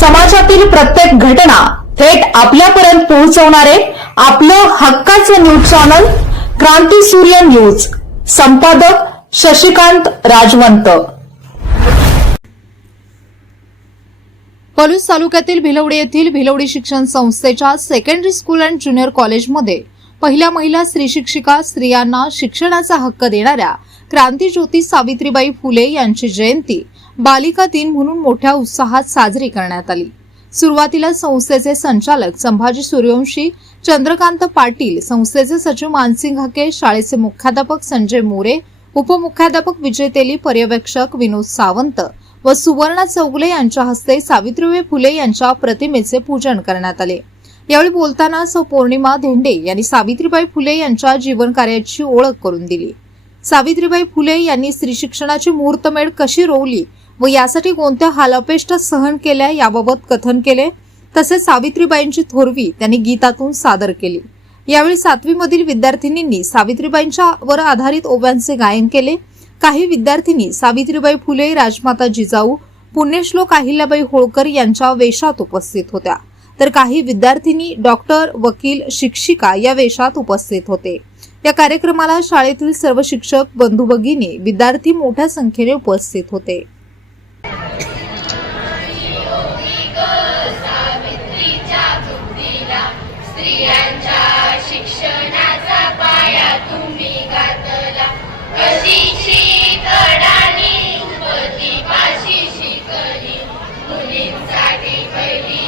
समाजातील प्रत्येक घटना थेट आपल्यापर्यंत पोहोचवणारे आपलं हक्काचं न्यूज चॅनल क्रांती सूर्य न्यूज. संपादक शशिकांत राजवंत. पलूस तालुक्यातील भिलवडी येथील भिलवडी शिक्षण संस्थेच्या सेकंडरी स्कूल अँड ज्युनियर कॉलेजमध्ये पहिल्या महिला स्त्री शिक्षिका स्त्रियांना शिक्षणाचा हक्क देणाऱ्या क्रांतीज्योती सावित्रीबाई फुले यांची जयंती बालिका दिन म्हणून मोठ्या उत्साहात साजरी करण्यात आली. सुरुवातीला संस्थेचे संचालक संभाजी सूर्यवंशी चंद्रकांत पाटील संस्थेचे सचिव मानसिंग हके शाळेचे मुख्याध्यापक संजय मोरे उपमुख्याध्यापक विजय तेली पर्यवेक्षक विनोद सावंत व सुवर्णा चौगुले यांच्या हस्ते सावित्रीबाई फुले यांच्या प्रतिमेचे पूजन करण्यात आले. यावेळी बोलताना सौ पौर्णिमा धेंडे यांनी सावित्रीबाई फुले यांच्या जीवन कार्याची ओळख करून दिली. सावित्रीबाई फुले यांनी स्त्री शिक्षणाची मुहूर्तमेढ कशी रोवली व यासाठी कोणत्या हालअपेष्टा सहन केल्या याबाबत कथन केले तसेच सावित्रीबाईंची थोरवी त्यांनी गीतातून सादर केली. यावेळी सातवीमधील विद्यार्थिनींनी सावित्रीबाईंच्या वर आधारित ओव्यांचे गायन केले. काही विद्यार्थिनी सावित्रीबाई फुले राजमाता जिजाऊ पुण्यश्लोक अहिल्याबाई होळकर यांच्या वेशात उपस्थित होत्या. तर काही विद्यार्थिनी डॉक्टर वकील शिक्षिका या वेशात उपस्थित होते. या कार्यक्रमाला शाळेतील सर्व शिक्षक बंधू भगिनी विद्यार्थी मोठ्या संख्येने उपस्थित होते. स्त्रियांच्या शिक्षणाचा पाया तुम्ही घातला अशिक्षित अडाणी प्रतिपाशी शिकली. मुलींसाठी पहिली